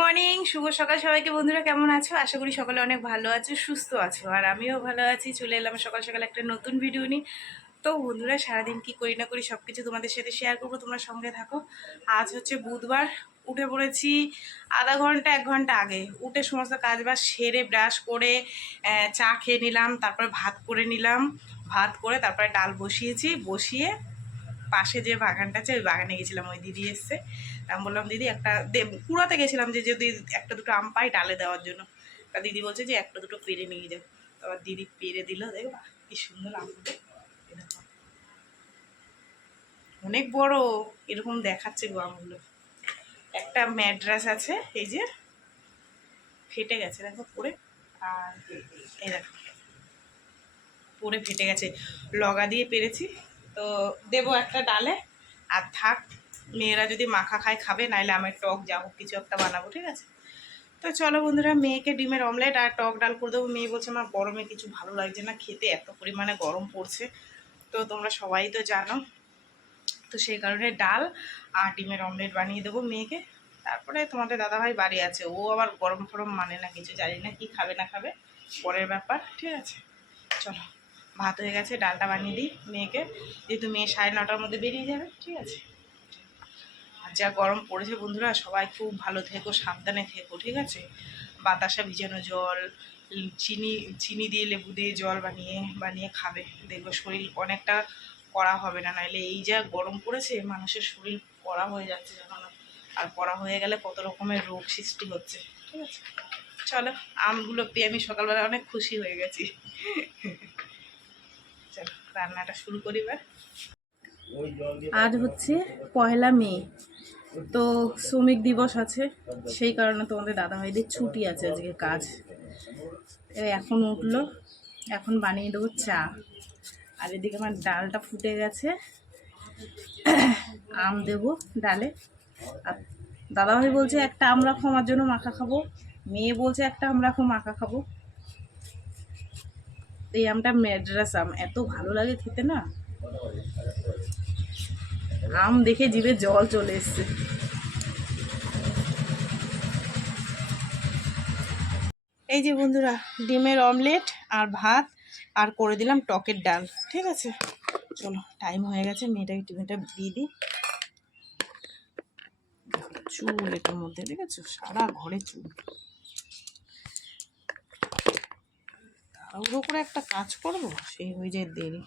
Morning শুভ সকাল সবাইকে। বন্ধুরা, কেমন আছো? আশা করি সকালে অনেক ভালো আছো, সুস্থ আছো। আর আমিও ভালো আছি, চলে এলাম সকাল সকাল একটা নতুন ভিডিও নিই তো বন্ধুরা, সারাদিন কি করি না করি সব কিছু তোমাদের সাথে শেয়ার করব, তোমরা সঙ্গে থাকো। আজ হচ্ছে বুধবার, উঠে পড়েছি আধা ঘণ্টা, এক ঘণ্টা আগে। উঠে সমস্ত কাজ বাজ সেরে ব্রাশ করে চা খেয়ে নিলাম, তারপরে ভাত করে নিলাম। ভাত করে তারপরে ডাল বসিয়েছি, বসিয়ে পাশে যে বাগানটা আছে, ওই বাগানে গেছিলাম, ওই দিদি এসছে। আমি বললাম, দিদি, একটা কুড়াতে গেছিলাম যে যদি একটা দুটো আম পাই ডালে দেওয়ার জন্য। তা দিদি বলছে যে, একটা দুটো পেরে নিয়ে যাও। তারপর দিদি পেরে দিল দেখবা কি সুন্দর আমগুলো অনেক বড়, এরকম দেখাচ্ছে গো আমগুলো। একটা ম্যাড্রাস আছে, এই যে, ফেটে গেছে, দেখো পরে আর এই দেখো পরে ফেটে গেছে। লগা দিয়ে পেরেছি। তো দেবো একটা ডালে। আর থাক, মেয়েরা যদি মাখা খায় খাবে নাহলে আমি টক যাব কিছু একটা বানাবো, ঠিক আছে? তো চলো বন্ধুরা, মেয়েকে ডিমের অমলেট আর টক ডাল করে দেবো। মেয়ে বলছে, আমার গরমে কিছু ভালো লাগছে না খেতে, এত পরিমাণে গরম পড়ছে। তো তোমরা সবাই তো জানো। তো সেই কারণে ডাল আর ডিমের অমলেট বানিয়ে দেবো মেয়েকে। তারপরে তোমাদের দাদাভাই বাড়ি আছে। ও আবার গরম ফরম মানে না কিছু, জানি না কি খাবে না খাবে। পরের ব্যাপার, ঠিক আছে? চলো। ভাত হয়ে গেছে, ডালটা বানিয়ে দিই মেয়েকে। যেহেতু মেয়ে সাড়ে নটার মধ্যে বেরিয়ে যাবে, ঠিক আছে? আর যা গরম পড়েছে বন্ধুরা, সবাই খুব ভালো থেকো, সাবধানে থেকো, ঠিক আছে? বাতাসা ভিজানো জল, চিনি চিনি দিয়ে লেবু দিয়ে জল বানিয়ে বানিয়ে খাবে। দেখবে শরীর অনেকটা কড়া হবে না, নাহলে এই যা গরম পড়েছে, মানুষের শরীর কড়া হয়ে যাচ্ছে জানো না? আর কড়া হয়ে গেলে কত রকমের রোগ সৃষ্টি হচ্ছে, ঠিক আছে? চলো, আমগুলো পেয়ে আমি সকালবেলা অনেক খুশি হয়ে গেছি। রান্নাটা শুরু করি এবার। আজ হচ্ছে পয়লা মে, তো শ্রমিক দিবস আছে, সেই কারণে তোমাদের দাদা ভাইদের ছুটি আছে আজকে কাজ। এখন উঠল, এখন বানিয়ে দেবো চা। আর এদিকে আমার ডালটা ফুটে গেছে, আম দেবো ডালে। আর দাদাভাই বলছে, একটা আম রাখো আমার জন্য মাখা খাব। মেয়ে বলছে, একটা আম রাখো মাখা খাব। এই আমটা ম্যাড্রাস আম। এত ভালো লাগে খেতে না? আম দেখে জিভে জল চলে এসছে। এই যে বন্ধুরা, ডিমের অমলেট আর ভাত আর করে দিলাম টকের ডাল, ঠিক আছে? চলো টাইম হয়ে গেছে, মেয়েটাকে টিফিনটা দিয়ে দিই। চুল এটার মধ্যে ঠিক আছে সারা ঘরে চুল। তাড়াহুড়ো করে একটা কাজ করব? সেই হয়ে যায় দেরি।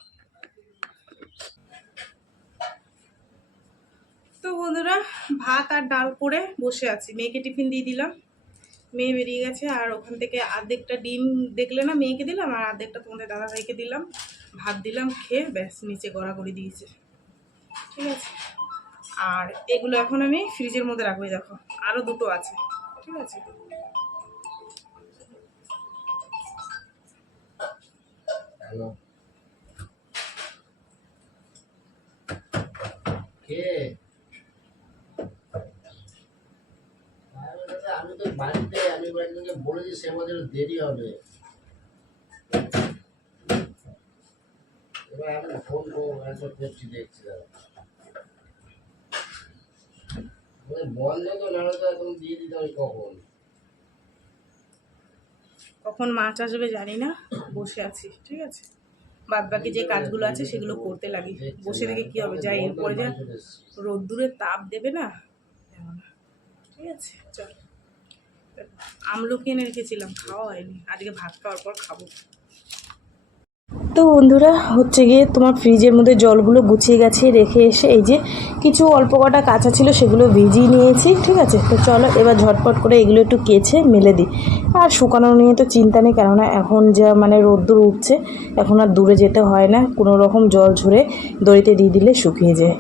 তো বন্ধুরা, ভাত আর ডাল করে বসে আছি। মেয়েকে টিফিন দিয়ে দিলাম। মেয়ে বেরিয়ে গেছে, আর ওখান থেকে অর্ধেকটা ডিম দেখলে না মেয়েকে দিলাম, আর অর্ধেকটা তোমাদের দাদা ভাইকে দিলাম। ভাত দিলাম, খেয়ে ব্যাস নিচে গড়াগড়ি দিয়েছে। ঠিক আছে? আর এগুলো এখন আমি ফ্রিজের মধ্যে রাখব দেখো। আরও দুটো আছে। ঠিক আছে? হ্যালো। কে? আমি তো বাড়িতে, আমি একজনকে বলেছি সে আমাদের দেরি হবে। এবার আমি ফোন করছি দেখছি দাদা। বন্ধ তো নাহলে তো এখন দিয়ে দিতে আমি কখন? কখন মাছ আসবে জানি না, বসে আছি, ঠিক আছে? বাদ বাকি যে কাজগুলো আছে সেগুলো করতে লাগি। বসে থেকে কি হবে? যাই, এরপরে যা রোদ্দুরে তাপ দেবে না। ঠিক আছে, চল। আমলকি এনে রেখেছিলাম, খাওয়া হয়নি। আজকে ভাত খাওয়ার পর খাব। তো বন্ধুরা, হচ্ছে গিয়ে তোমার ফ্রিজের মধ্যে জলগুলো গুছিয়ে গেছে রেখে এসে এই যে কিছু অল্প কটা কাঁচা ছিল সেগুলো ভিজিয়ে নিয়েছি, ঠিক আছে? তো চলো এবার ঝটপট করে এগুলো একটু কেচে মেলে দিই। আর শুকানো নিয়ে তো চিন্তা নেই, কেননা এখন যা মানে রোদ্দুর উঠছে, এখন আর দূরে যেতে হয় না। কোনো রকম জল ঝরে দড়িতে দিয়ে দিলে শুকিয়ে যায়।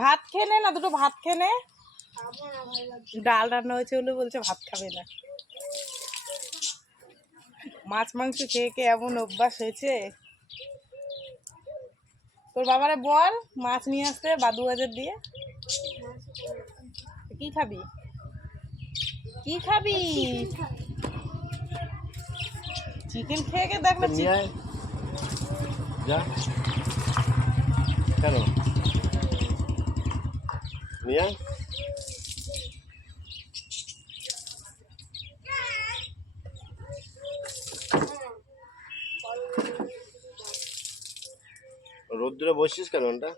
ভাত খেয়ে নে না দুটো ভাত খেয়ে নে। ডাল রান্না হয়েছে বলে বলছে ভাত খাবে না। মাছ মাংস খেয়ে খেয়ে এমন অভ্যাস হয়েছে। তোর বাবারে বল মাছ নিয়ে আসতে বাদু বাজার দিয়ে। কি খাবি? কি খাবি? চিকেন খেয়ে খেয়ে দেখ না নিয়ে যা। কেন? নিয়ে রোদ্দুরে বসছিস কেন ওটা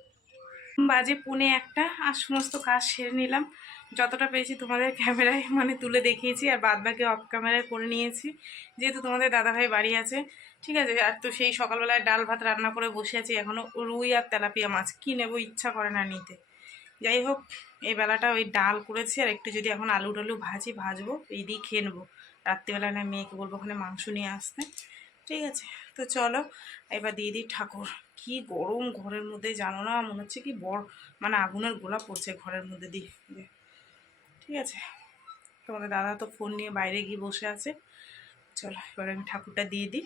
বাজে পুনে একটা, আর সমস্ত কাজ সেরে নিলাম। যতটা পেয়েছি তোমাদের ক্যামেরায় মানে তুলে দেখিয়েছি, আর বাদ বাকি অফ ক্যামেরায় করে নিয়েছি। যেহেতু তোমাদের দাদাভাই বাড়ি আছে, ঠিক আছে? আর তো সেই সকালবেলায় ডাল ভাত রান্না করে বসে আছি এখনও রুই আর তেলাপিয়া মাছ। কী নেব, ইচ্ছা করে না নিতে। যাই হোক, এই বেলাটা ওই ডাল করেছি আর একটু যদি এখন আলু টালু ভাজি, ভাজবো, এই দিয়ে খেয়ে নেব। রাত্রিবেলা না মেয়েকে বলব ওখানে মাংস নিয়ে আসতে। ঠিক আছে, তো চলো, এবার দিয়ে দিই ঠাকুর। কি গরম ঘরের মধ্যে, জানো না, মনে হচ্ছে কি বড় মানে আগুনের গোলা পড়ছে ঘরের মধ্যে দিয়ে। ঠিক আছে, তোমাদের দাদা তো ফোন নিয়ে বাইরে গিয়ে বসে আছে। চলো, এবার আমি ঠাকুরটা দিয়ে দিই।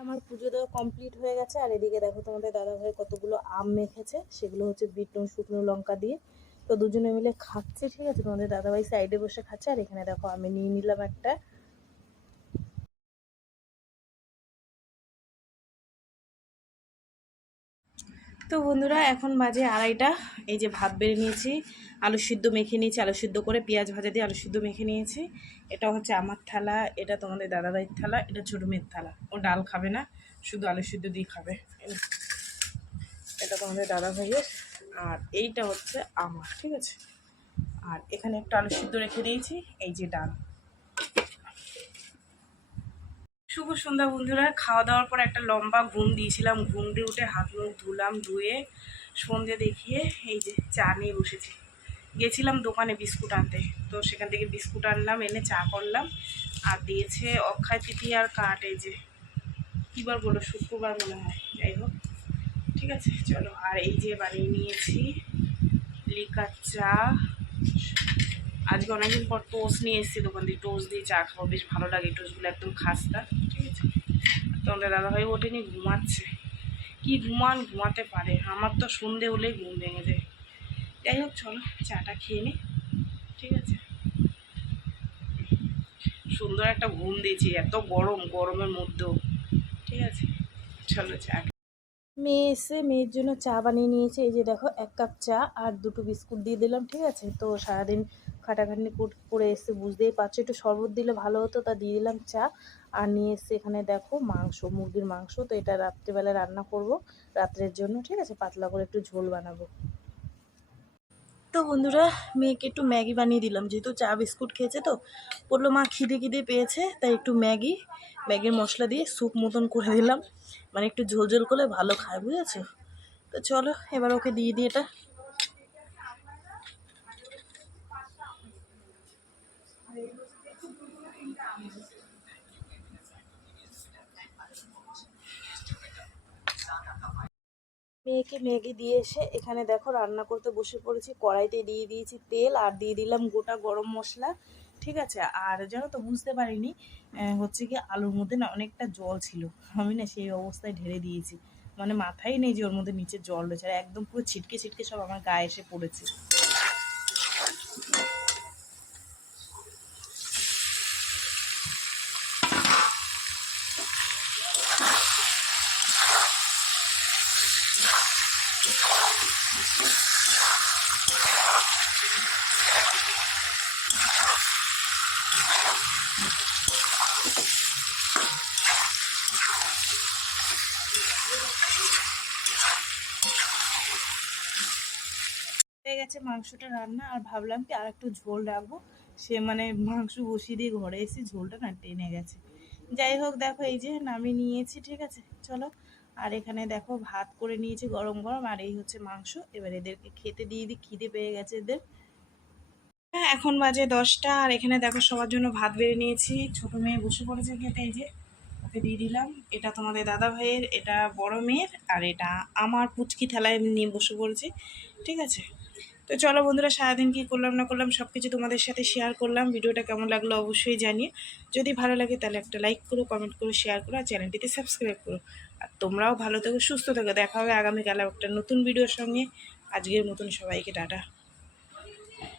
আমার পুজো দেওয়া কমপ্লিট হয়ে গেছে। আর এদিকে দেখো তোমাদের দাদাভাই কতগুলো আম মেখেছে। সেগুলো হচ্ছে বিট শুকনো লঙ্কা দিয়ে। তো দুজনে মিলে খাচ্ছে, ঠিক আছে? তোমাদের দাদাভাই সাইডে বসে খাচ্ছে। আর এখানে দেখো আমি নিয়ে নিলাম একটা তো বন্ধুরা, এখন বাজে আড়াইটা। এই যে ভাত বেড়ে নিয়েছি, আলু সিদ্ধ মেখে নিয়েছি, আলু সিদ্ধ করে পেঁয়াজ ভাজা দিয়ে আলু সিদ্ধ মেখে নিয়েছি। এটা হচ্ছে আমার থালা, এটা তোমাদের দাদাভাইয়ের থালা, এটা ছোটো মেয়ের থালা। ও ডাল খাবে না, শুধু আলু সিদ্ধ দিয়ে খাবে। এটা তোমাদের দাদাভাইয়ের, আর এইটা হচ্ছে আমার, ঠিক আছে? আর এখানে একটা আলু সিদ্ধ রেখে দিয়েছি, এই যে ডাল। শুভ সন্ধ্যা বন্ধুরা। খাওয়া দাওয়ার পর একটা লম্বা ঘুম দিয়েছিলাম। ঘুম দিয়ে উঠে হাত মুখ ধুলাম, ধুয়ে সন্ধে দেখিয়ে এই যে চা নিয়ে বসেছি। গেছিলাম দোকানে বিস্কুট আনতে। তো সেখান থেকে বিস্কুট আনলাম, এনে চা করলাম। আর দিয়েছে অক্ষয় তিথি আর কাঠ এই যে। কীবার বলো, শুক্রবার মনে হয়। যাই হোক, ঠিক আছে, চলো। আর এই যে বানিয়ে নিয়েছি লিকার চা। আজকে অনেকদিন পর টোস্ট নিয়ে এসেছি, দোকান দিয়ে টোস্ট দিয়ে চা খাব। বেশ ভালো লাগে টোস্টগুলো একদম খাস্তা, ঠিক আছে? তোমাদের দাদাভাই ওঠেনি, ঘুমাচ্ছে। কি ঘুমান, ঘুমাতে পারে। আমার তো সন্ধে হলেই ঘুম ভেঙে যায়। যাই হোক, চলো, চাটা খেয়ে নি, ঠিক আছে? সুন্দর একটা ঘুম দিয়েছি, এত গরম, গরমের মধ্যেও, ঠিক আছে? চলো, চা মেয়ে এসে মেয়ের জন্য চা বানিয়ে নিয়েছে। এই যে দেখো, এক কাপ চা আর দুটো বিস্কুট দিয়ে দিলাম, ঠিক আছে? তো সারাদিন খাটাখাটনি করে এসে বুঝতেই পারছ। একটু শরবত দিলে ভালো হতো, তা দিয়ে দিলাম চা। আর নিয়ে এসে এখানে দেখো মাংস, মুরগির মাংস। তো এটা রাত্রিবেলা রান্না করব, রাত্রের জন্য, ঠিক আছে? পাতলা করে একটু ঝোল বানাবো। তো বন্ধুরা, মেয়েকে একটু ম্যাগি বানিয়ে দিলাম। যেহেতু চা বিস্কুট খেয়েছে তো, বলল মা খিদে খিদে পেয়েছে, তাই একটু ম্যাগি, ম্যাগির মশলা দিয়ে স্যুপ মতন করে দিলাম। মানে একটু ঝোল ঝোল করলে ভালো খায়, বুঝেছ? তো চলো, এবার ওকে দিয়ে দিই এটা। মেয়েকে ম্যাগি দিয়ে এসে এখানে দেখো রান্না করতে বসে পড়েছি। কড়াইতে দিয়ে দিয়েছি তেল আর দিয়ে দিলাম গোটা গরম মশলা, ঠিক আছে? আর জানো তো, বুঝতে পারিনি হচ্ছে কি আলুর মধ্যে না অনেকটা জল ছিল। আমি না সেই অবস্থায় ঢেলে দিয়েছি। মানে মাথায় নেই যে ওর মধ্যে নিচে জল রয়েছে, আর একদম পুরো ছিটকে ছিটকে সব আমার গায়ে এসে পড়েছে। গেছে মাংসটা রান্না, আর ভাবলাম কি আর একটু ঝোল রাখব। সে মানে মাংস বসিয়ে দিয়ে ঘরে এসে ঝোলটা না টেনে গেছে। যাই হোক, দেখো এই যে নামিয়ে নিয়েছি, ঠিক আছে? চলো। আর এখানে দেখো ভাত করে নিয়েছি গরম গরম, আর এই হচ্ছে মাংস। এবার এদেরকে খেতে দিয়ে দিই, খিদে পেয়ে গেছে এদের। হ্যাঁ এখন বাজে দশটা, আর এখানে দেখো সবার জন্য ভাত বেড়ে নিয়েছি। ছোট মেয়ে বসে পড়েছে খেতে, এই যে ওকে দিয়ে দিলাম। এটা তোমাদের দাদা ভাইয়ের, এটা বড় মেয়ের, আর এটা আমার পুচকি থালায় নিয়ে বসে পড়েছি, ঠিক আছে? তো চলো বন্ধুরা, সারাদিন কী করলাম না করলাম সব কিছু তোমাদের সাথে শেয়ার করলাম। ভিডিওটা কেমন লাগল অবশ্যই জানিয়ে যদি ভালো লাগে তাহলে একটা লাইক করো কমেন্ট করো শেয়ার করো, আর চ্যানেলটিতে সাবস্ক্রাইব করো। আর তোমরাও ভালো থেকো, সুস্থ থেকো। দেখা হবে আগামীকাল একটা নতুন ভিডিওর সঙ্গে। আজকের মতন সবাইকে টাটা।